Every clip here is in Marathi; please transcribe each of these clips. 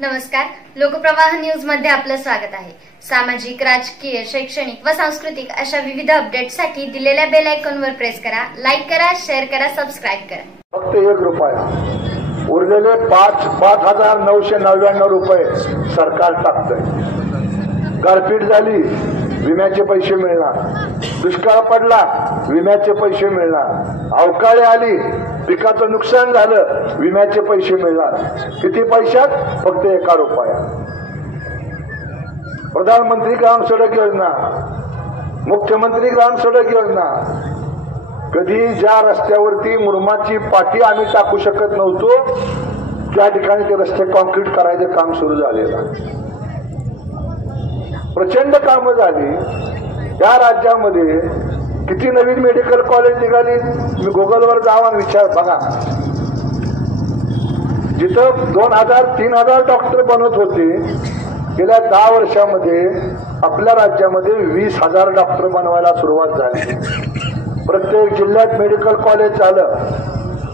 नमस्कार, लोकप्रवाह न्यूज मध्ये आपलं स्वागत आहे। सामाजिक, राजकीय, शैक्षणिक व सांस्कृतिक अशा विविध अपडेट्ससाठी दिलेल्या बेल आयकॉनवर प्रेस करा, लाईक करा, शेअर करा, सबस्क्राइब करा। फक्त 1 रुपया उरलेले 5,999 रुपये सरकार टाकतंय। गारपीट झाली, विम्याचे पैसे मिळणार। दुष्काळ पडला, विम्याचे पैसे मिळणार। अवकाळी आली, पिकाचं नुकसान झालं, विम्याचे पैसे मिळणार। किती पैशात? फक्त 1 रुपया। प्रधानमंत्री ग्राम सडक योजना, मुख्यमंत्री ग्राम सडक योजना, कधी ज्या रस्त्यावरती मुरुमाची पाटी आम्ही टाकू शकत नव्हतो त्या ठिकाणी ते रस्ते कॉन्क्रीट करायचं काम सुरू झालेलं। प्रचंड कामं झाली। त्या राज्यामध्ये किती नवीन मेडिकल कॉलेज निघाली, मी गुगलवर जाऊन विचार बघा। जिथं 2,000-3,000 डॉक्टर बनत होते, गेल्या 10 वर्षामध्ये आपल्या राज्यामध्ये 20,000 डॉक्टर बनवायला सुरुवात झाली। प्रत्येक जिल्ह्यात मेडिकल कॉलेज झालं।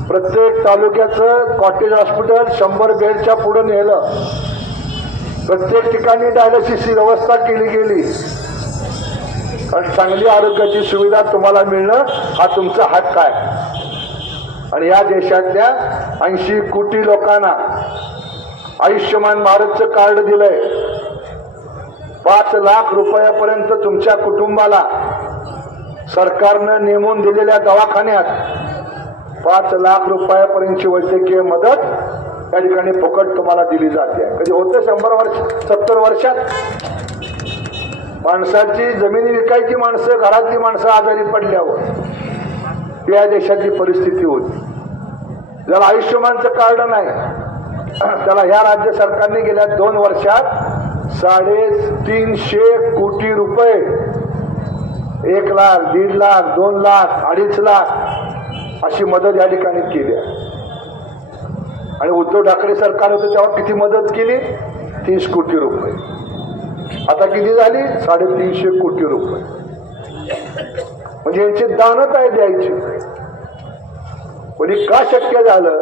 प्रत्येक तालुक्याचं कॉटेज हॉस्पिटल 100 बेडच्या पुढे नेलं। प्रत्येक ठिकाणी डायलिसिसची व्यवस्था केली गेली। कारण चांगली आरोग्याची सुविधा तुम्हाला मिळणं हा तुमचा हक्क आहे। आणि या देशातल्या 80 कोटी लोकांना आयुष्यमान भारतचं कार्ड दिलंय। 5 लाख रुपयापर्यंत तुमच्या कुटुंबाला सरकारनं नेमून दिलेल्या दवाखान्यात 5 लाख रुपयापर्यंतची वैद्यकीय मदत त्या ठिकाणी फुकट तुम्हाला दिली जाते। कधी होतं 100 वर्ष 70 वर्षात? माणसाची जमिनी विकायची, माणसं घरातली माणसं आजारी पडल्यावर या देशाची परिस्थिती होती। ज्याला आयुष्यमानचं कार्ड नाही त्याला या राज्य सरकारने गेल्या 2 वर्षात 350 कोटी रुपये, 1 लाख, 1.5 लाख, 2 लाख, 2.5 लाख अशी मदत या ठिकाणी केली आहे। आणि उद्धव ठाकरे सरकार होते तेव्हा किती मदत केली? 30 कोटी रुपये। आता किती झाली? 350 कोटी रुपये। म्हणजे यांचे दानच आहे द्यायचे। पण हे का शक्य झालं?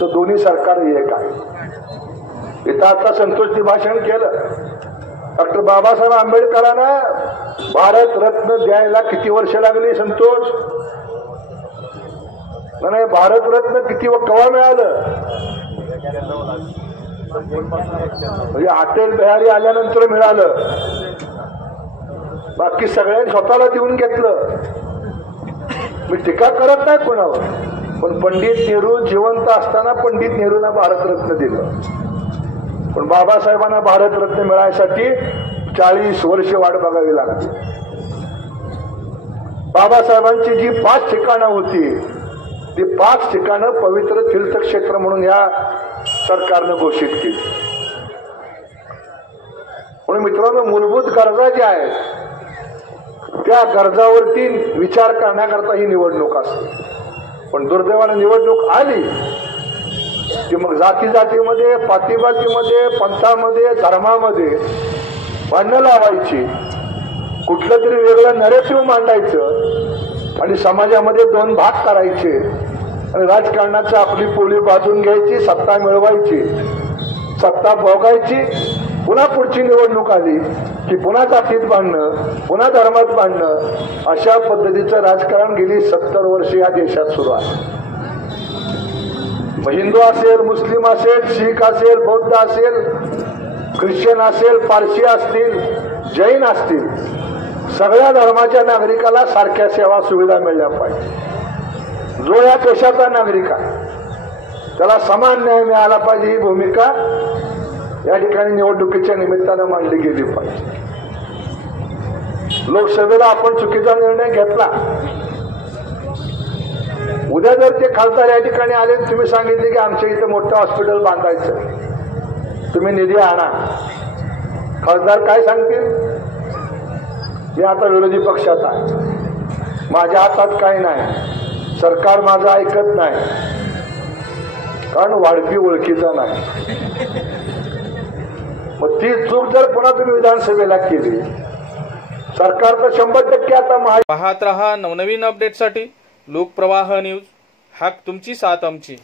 तर दोन्ही सरकार एक आहे। इथं आता संतोषनी भाषण केलं। डॉक्टर बाबासाहेब आंबेडकरांना भारत रत्न द्यायला किती वर्ष लागली संतोष? नाही, भारत रत्न किती केव्हा मिळालं? म्हणजे अटल बिहारी आल्यानंतर मिळालं। बाकी सगळ्यांनी स्वतःला देऊन घेतलं। मी टीका करत नाही कोणावर, पण पंडित नेहरू जिवंत असताना पंडित नेहरूंना भारतरत्न दिलं। पण बाबासाहेबांना भारतरत्न मिळायसाठी 40 वर्ष वाट बघावी लागली। बाबासाहेबांची जी 5 ठिकाणं होती ती 5 ठिकाणं पवित्र तीर्थक्षेत्र म्हणून या सरकारनं घोषित केली। म्हणून मित्रांनो, मूलभूत गरजा ज्या आहेत त्या गरजावरती विचार करण्याकरता ही निवडणूक असते। पण दुर्दैवाने निवडणूक आली की मग जातीमध्ये, पातीपातीमध्ये, पंथामध्ये, धर्मामध्ये भांडणं लावायची, कुठलं तरी वेगळं नरेटिव्ह मांडायचं आणि समाजामध्ये 2 भाग करायचे आणि राजकारणाची आपली पोळी बाजून घ्यायची, सत्ता मिळवायची, सत्ता भोगायची। पुन्हा पुढची निवडणूक आली की पुन्हा जातीत भांडणं, पुन्हा धर्मात भांडणं, अशा पद्धतीचं राजकारण गेली 70 वर्ष या देशात सुरू आहे। हिंदू असेल, मुस्लिम असेल, शीख असेल, बौद्ध असेल, ख्रिश्चन असेल, पारशी असतील, जैन असतील, सगळ्या धर्माच्या नागरिकाला सारख्या सेवा सुविधा मिळल्या पाहिजे। जो या देशाचा नागरिक आहे त्याला समान न्याय मिळाला पाहिजे, ही भूमिका या ठिकाणी निवडणुकीच्या निमित्तानं मांडली गेली पाहिजे। लोकसभेला आपण चुकीचा निर्णय घेतला। उद्या जर ते खासदार या ठिकाणी आले, तुम्ही सांगितले की आमच्या इथं मोठं हॉस्पिटल बांधायचं, तुम्ही निधी आणा, खासदार काय सांगतील? मी आता विरोधी पक्षात आहे, माझ्या हातात काही नाही, सरकार माझं ऐकत नाही, कारण वाढपी ओळखीचा नाही। मग ती चूक जर पुन्हा तुम्ही विधानसभेला केली, सरकार तर 100% आता पाहत रहा नवनवीन अपडेटसाठी लोकप्रवाह न्यूज। हाक तुमची साथ आमची।